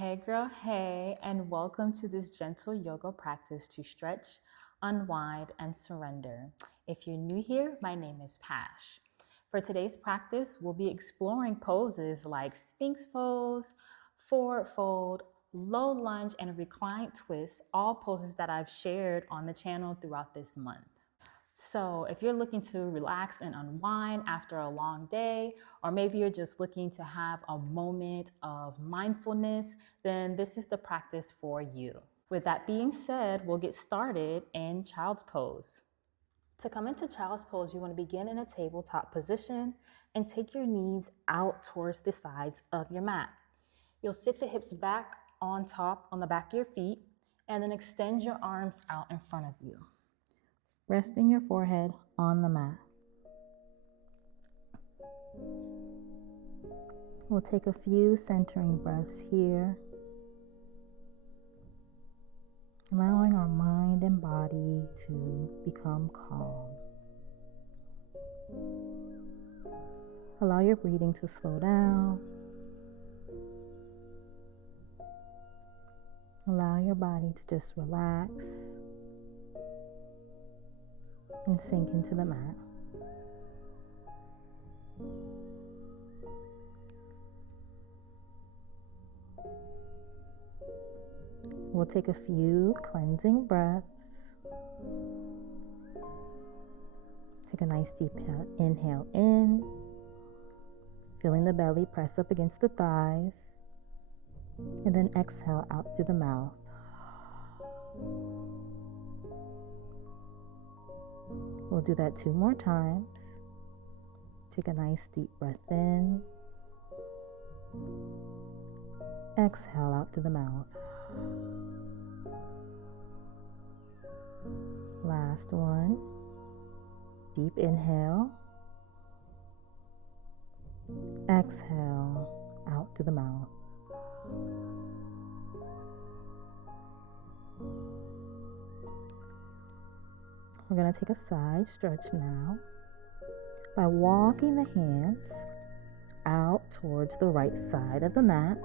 Hey girl, hey, and welcome to this gentle yoga practice to stretch, unwind, and surrender. If you're new here, my name is Pash. For today's practice, we'll be exploring poses like sphinx pose, forward fold, low lunge, and reclined twist, all poses that I've shared on the channel throughout this month. So if you're looking to relax and unwind after a long day, or maybe you're just looking to have a moment of mindfulness, then this is the practice for you. With that being said, we'll get started in child's pose. To come into child's pose, you want to begin in a tabletop position and take your knees out towards the sides of your mat. You'll sit the hips back on top on the back of your feet and then extend your arms out in front of you, resting your forehead on the mat. We'll take a few centering breaths here, allowing our mind and body to become calm. Allow your breathing to slow down. Allow your body to just relax and sink into the mat. We'll take a few cleansing breaths. Take a nice deep inhale in, feeling the belly press up against the thighs, and then exhale out through the mouth. We'll do that 2 more times. Take a nice deep breath in. Exhale out through the mouth. Last one. Deep inhale. Exhale out through the mouth. We're going to take a side stretch now by walking the hands out towards the right side of the mat.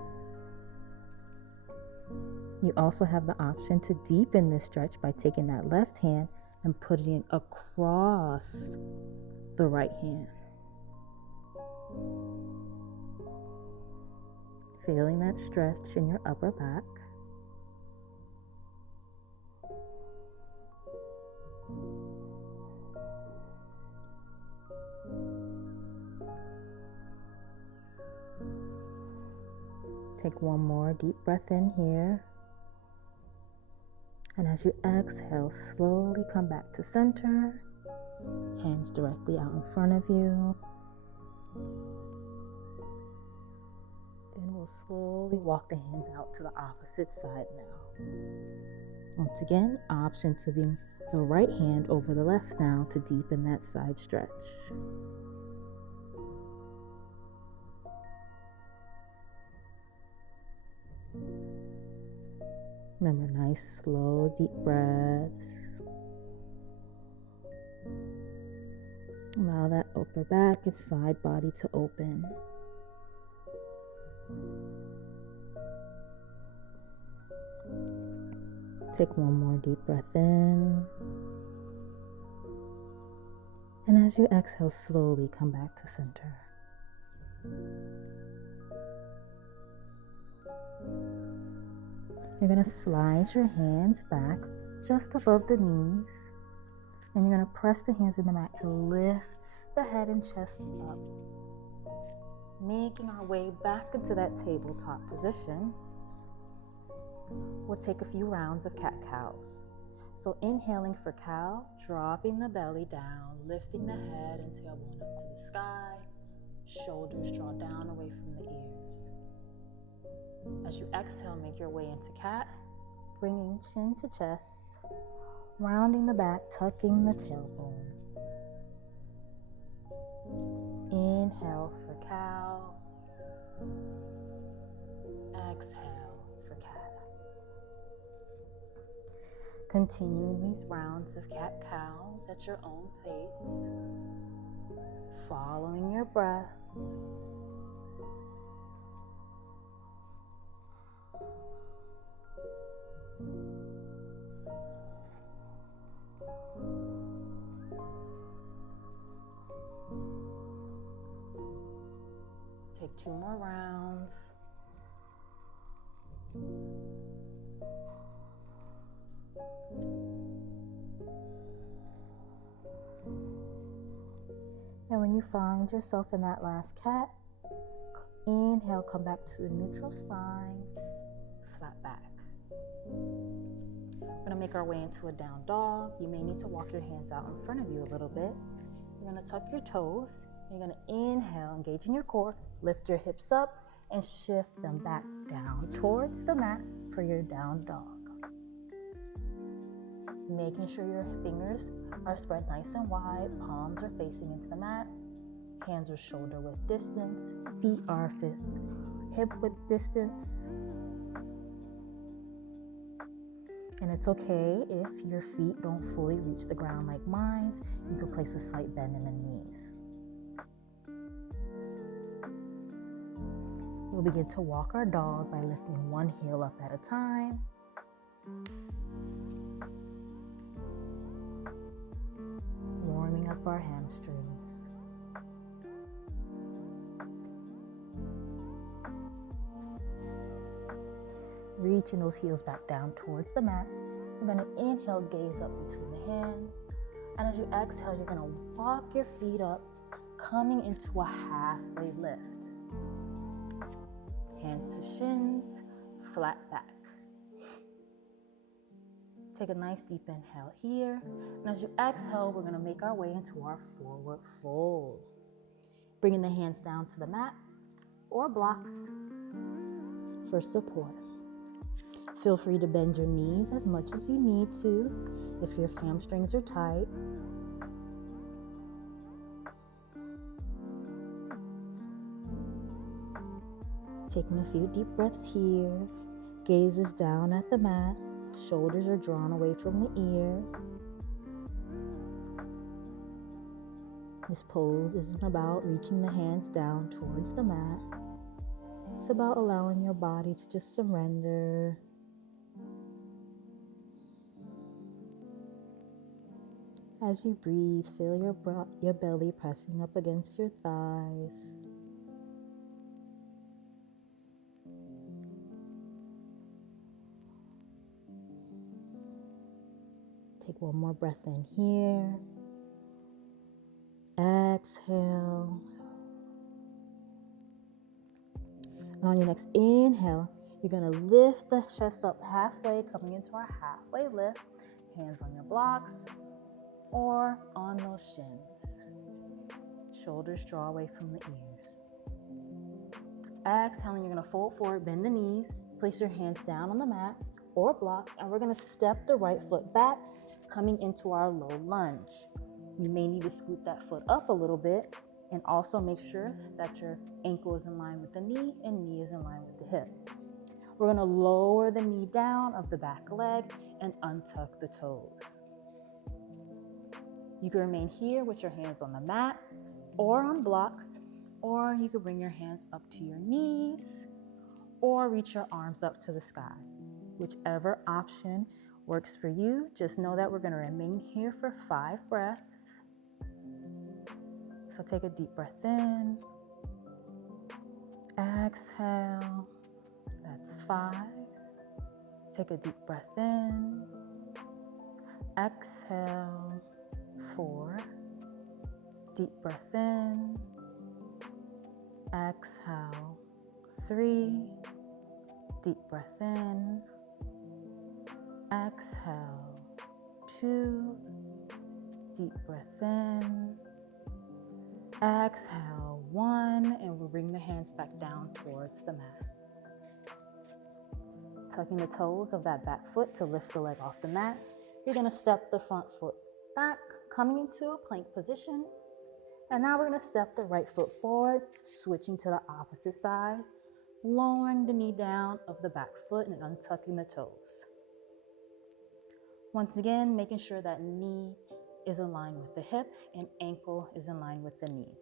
You also have the option to deepen this stretch by taking that left hand and putting it across the right hand. Feeling that stretch in your upper back. Take one more deep breath in here. And as you exhale, slowly come back to center. Hands directly out in front of you. Then we'll slowly walk the hands out to the opposite side now. Once again, option to bring the right hand over the left now to deepen that side stretch. Remember, nice, slow, deep breaths. Allow that upper back and side body to open. Take one more deep breath in. And as you exhale, slowly come back to center. You're going to slide your hands back just above the knees, and you're going to press the hands in the mat to lift the head and chest up, making our way back into that tabletop position. We'll take a few rounds of cat-cows. So inhaling for cow, dropping the belly down, lifting the head and tailbone up to the sky, shoulders draw down away from the ears. As you exhale, make your way into cat, bringing chin to chest, rounding the back, tucking the tailbone. Inhale for cow, exhale for cat. Continuing these rounds of cat-cows at your own pace, following your breath. Take 2 more rounds. And when you find yourself in that last cat, inhale, come back to a neutral spine, flat back. We're going to make our way into a down dog. You may need to walk your hands out in front of you a little bit. You're going to tuck your toes. You're going to inhale, engaging your core, lift your hips up, and shift them back down towards the mat for your down dog. Making sure your fingers are spread nice and wide, palms are facing into the mat, hands are shoulder width distance, feet are hip width distance. And it's okay if your feet don't fully reach the ground like mine. You can place a slight bend in the knees. We'll begin to walk our dog by lifting one heel up at a time. Warming up our hamstrings. Reaching those heels back down towards the mat. You're going to inhale, gaze up between the hands. And as you exhale, you're going to walk your feet up, coming into a halfway lift. Hands to shins, flat back. Take a nice deep inhale here. And as you exhale, we're going to make our way into our forward fold. Bringing the hands down to the mat or blocks for support. Feel free to bend your knees as much as you need to if your hamstrings are tight. Taking a few deep breaths here. Gaze is down at the mat. Shoulders are drawn away from the ears. This pose isn't about reaching the hands down towards the mat. It's about allowing your body to just surrender. As you breathe, feel your belly pressing up against your thighs. Take one more breath in here. Exhale. And on your next inhale, you're going to lift the chest up halfway, coming into our halfway lift. Hands on your blocks or on those shins. Shoulders draw away from the ears. Exhaling, you're going to fold forward, bend the knees, place your hands down on the mat or blocks, and we're going to step the right foot back, coming into our low lunge. You may need to scoot that foot up a little bit and also make sure that your ankle is in line with the knee and knee is in line with the hip. We're going to lower the knee down of the back leg and untuck the toes. You can remain here with your hands on the mat or on blocks, or you can bring your hands up to your knees or reach your arms up to the sky. Whichever option works for you. Just know that we're going to remain here for 5 breaths. So take a deep breath in. Exhale. That's 5. Take a deep breath in. Exhale. 4. Deep breath in. Exhale. 3. Deep breath in. Exhale. 2. Deep breath in. Exhale. 1. And we'll bring the hands back down towards the mat. Tucking the toes of that back foot to lift the leg off the mat. You're going to step the front foot back, coming into a plank position. And now we're going to step the right foot forward, switching to the opposite side, lowering the knee down of the back foot and untucking the toes. Once again, making sure that knee is in line with the hip and ankle is in line with the knee.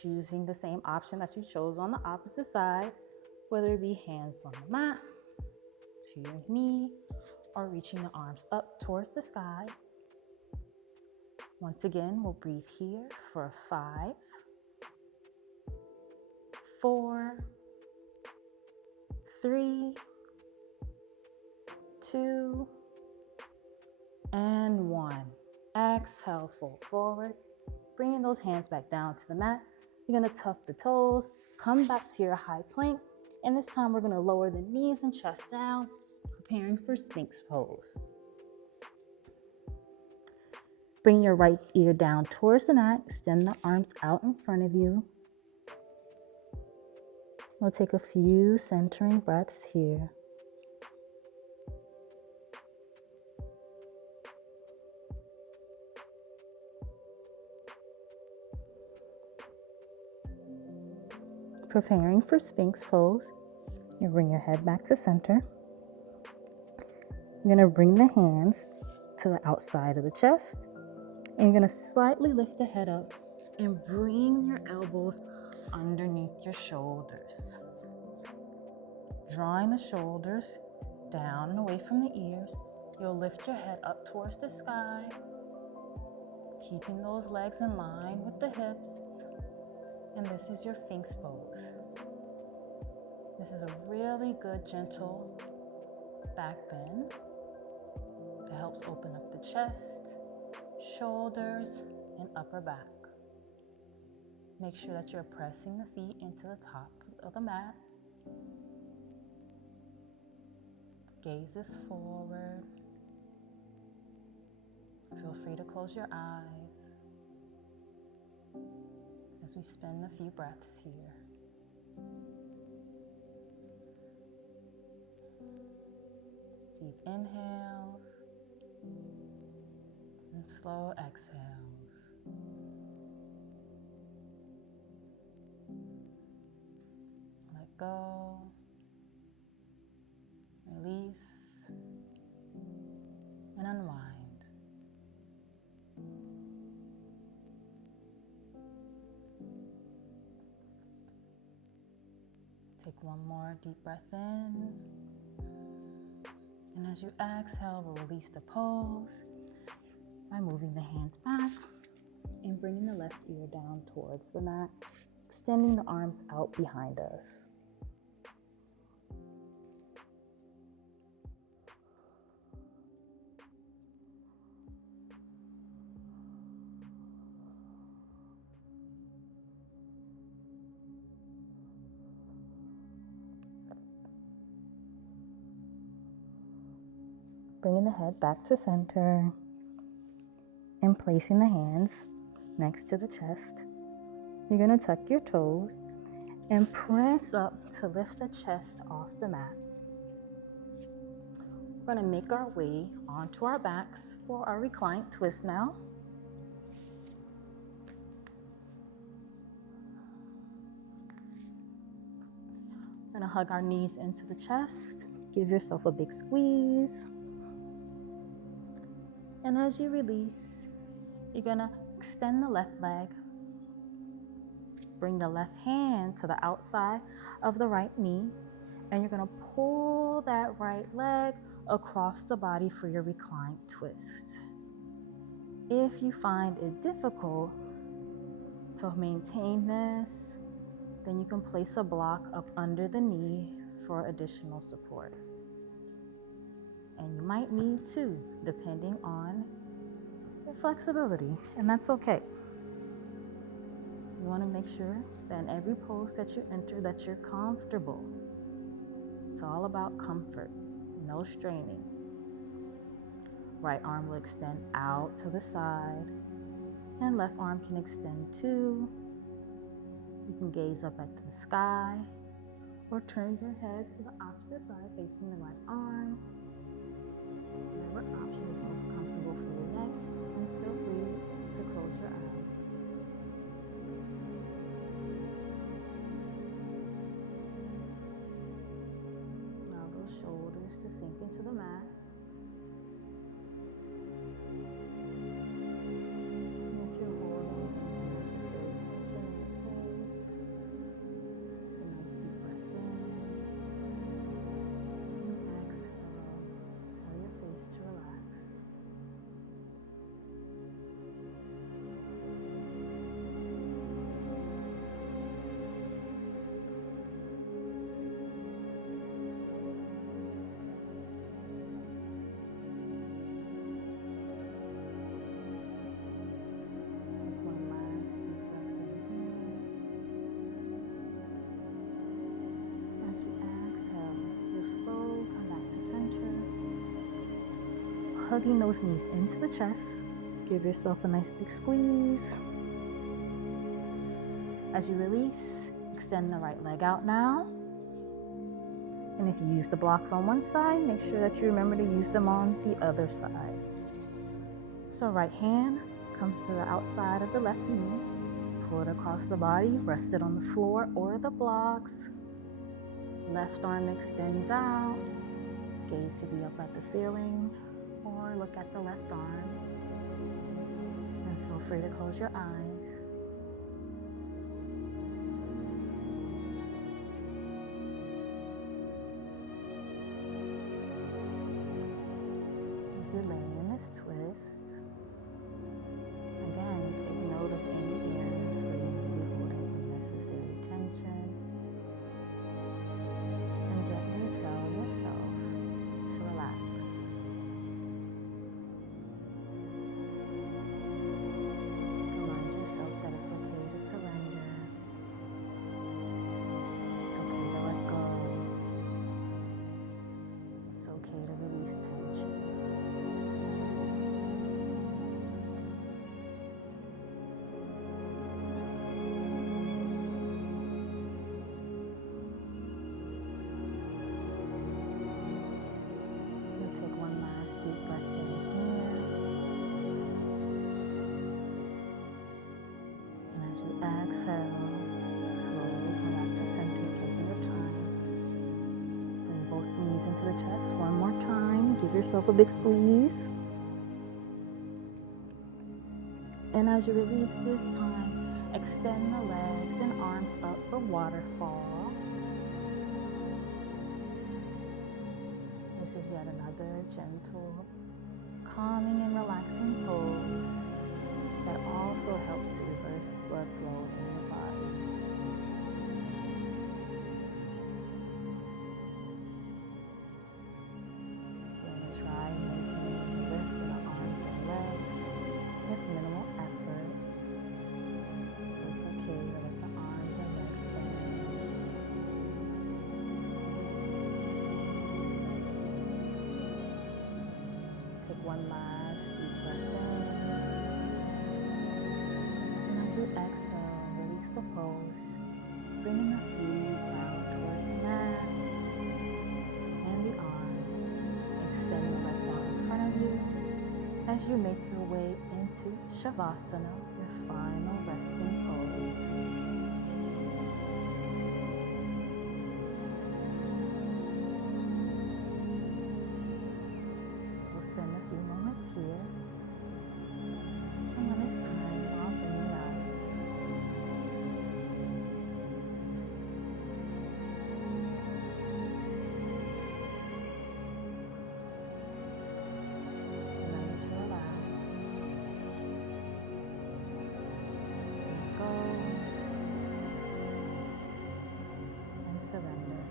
Choosing the same option that you chose on the opposite side, whether it be hands on the mat, to your knee, or reaching the arms up towards the sky. Once again, we'll breathe here for 5, 4, 3, 2, and 1. Exhale, fold forward. Bringing those hands back down to the mat. You're going to tuck the toes, come back to your high plank, and this time we're going to lower the knees and chest down, preparing for sphinx pose. Bring your right ear down towards the mat, extend the arms out in front of you. We'll take a few centering breaths here. Preparing for sphinx pose. You bring your head back to center. You're going to bring the hands to the outside of the chest. And you're going to slightly lift the head up and bring your elbows underneath your shoulders. Drawing the shoulders down and away from the ears. You'll lift your head up towards the sky, keeping those legs in line with the hips. And this is your sphinx pose. This is a really good, gentle back bend. It helps open up the chest, shoulders, and upper back. Make sure that you're pressing the feet into the top of the mat. Gaze is forward. Feel free to close your eyes as we spend a few breaths here. Deep inhales and slow exhales. Let go, release, and unwind. Take one more deep breath in. And as you exhale, we'll release the pose by moving the hands back and bringing the left ear down towards the mat, extending the arms out behind us. Bringing the head back to center and placing the hands next to the chest. You're going to tuck your toes and press up to lift the chest off the mat. We're going to make our way onto our backs for our reclined twist now. We're going to hug our knees into the chest. Give yourself a big squeeze. And as you release, you're going to extend the left leg. Bring the left hand to the outside of the right knee. And you're going to pull that right leg across the body for your reclined twist. If you find it difficult to maintain this, then you can place a block up under the knee for additional support. And you might need two, depending on your flexibility, and that's okay. You want to make sure that in every pose that you enter that you're comfortable. It's all about comfort, no straining. Right arm will extend out to the side, and left arm can extend too. You can gaze up at the sky, or turn your head to the opposite side facing the right arm. Whatever option is most comfortable for your neck, and feel free to close your eyes. Allow those shoulders to sink into the mat. And if you're holding unnecessary tension in your face, take a nice deep breath in. hugging those knees into the chest. Give yourself a nice big squeeze. As you release, extend the right leg out now. And if you use the blocks on one side, make sure that you remember to use them on the other side. So right hand comes to the outside of the left knee. Pull it across the body, rest it on the floor or the blocks. Left arm extends out. Gaze could be up at the ceiling or look at the left arm. And feel free to close your eyes. As you lay in this twist, again, take note of any areas where you may be holding unnecessary tension, and gently tell yourself to relax. Remind yourself that it's okay to surrender. It's okay to let go. It's okay to release tension. Take one last deep breath in here. And as you exhale, slowly come back to center, taking your time. Bring both knees into the chest one more time. Give yourself a big squeeze. And as you release this time, extend the legs and arms up for waterfall. This is yet another gentle, calming and relaxing pose that also helps to reverse blood flow in your body. You're going to try maintaining the lift in the arms and legs with minimal effort. So it's okay to let the arms and legs bend. Take one last deep breath in. And as you exhale, release the pose, bringing the feet down towards the mat and the arms. Extend the legs out in front of you as you make your way into Shavasana, your final resting pose. Spend a few moments here, and when it's time, I'll bring you out. Remember to relax. Let go and surrender.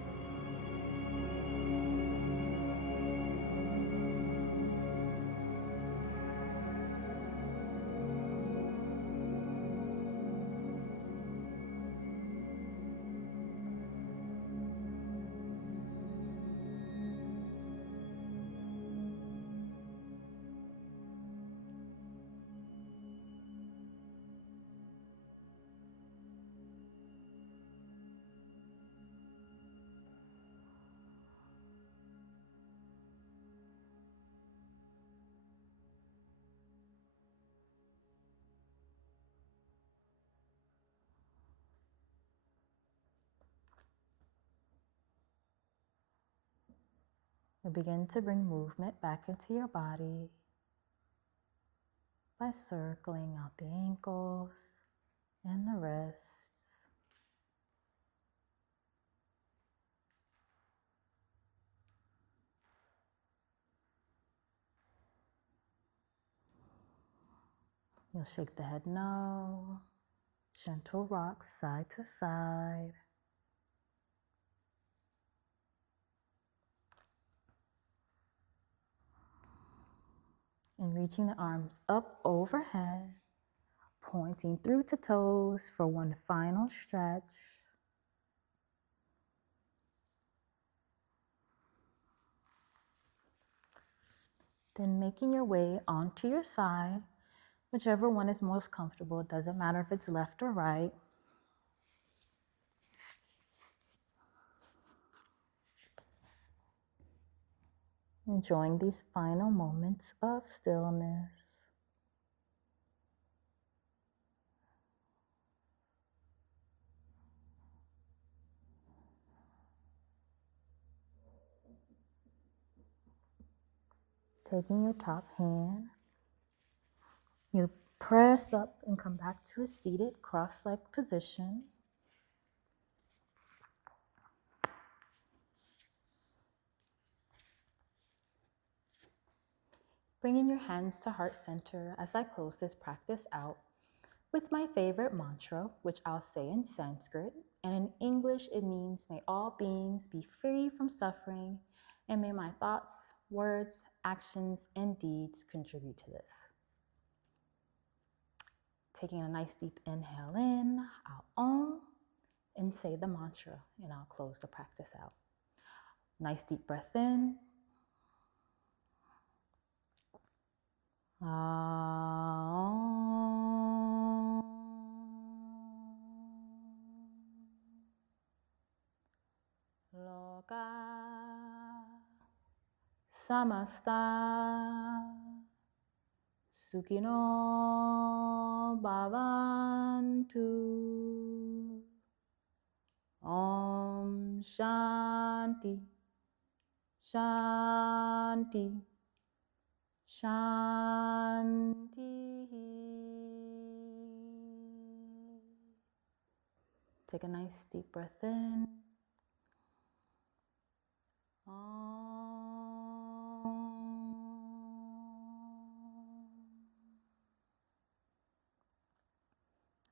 You'll begin to bring movement back into your body by circling out the ankles and the wrists. You'll shake the head no, gentle rock side to side. And reaching the arms up overhead, pointing through to toes for one final stretch. Then making your way onto your side, whichever one is most comfortable. It doesn't matter if it's left or right. Enjoying these final moments of stillness. Taking your top hand, you press up and come back to a seated cross-legged position. Bringing your hands to heart center as I close this practice out with my favorite mantra, which I'll say in Sanskrit, and in English it means, may all beings be free from suffering, and may my thoughts, words, actions, and deeds contribute to this. Taking a nice deep inhale in, I'll Om, and say the mantra, and I'll close the practice out. Nice deep breath in. Loka samasta sukhino bhavantu. Om Shanti Shanti Shanti. Take a nice deep breath in.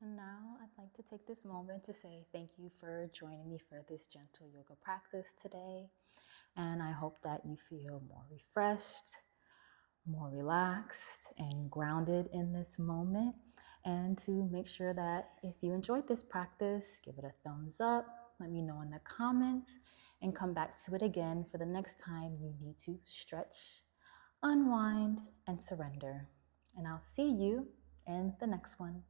And now I'd like to take this moment to say thank you for joining me for this gentle yoga practice today. And I hope that you feel more refreshed, more relaxed, and grounded in this moment. And to make sure that if you enjoyed this practice, give it a thumbs up, let me know in the comments, and come back to it again for the next time you need to stretch, unwind, and surrender. And I'll see you in the next one.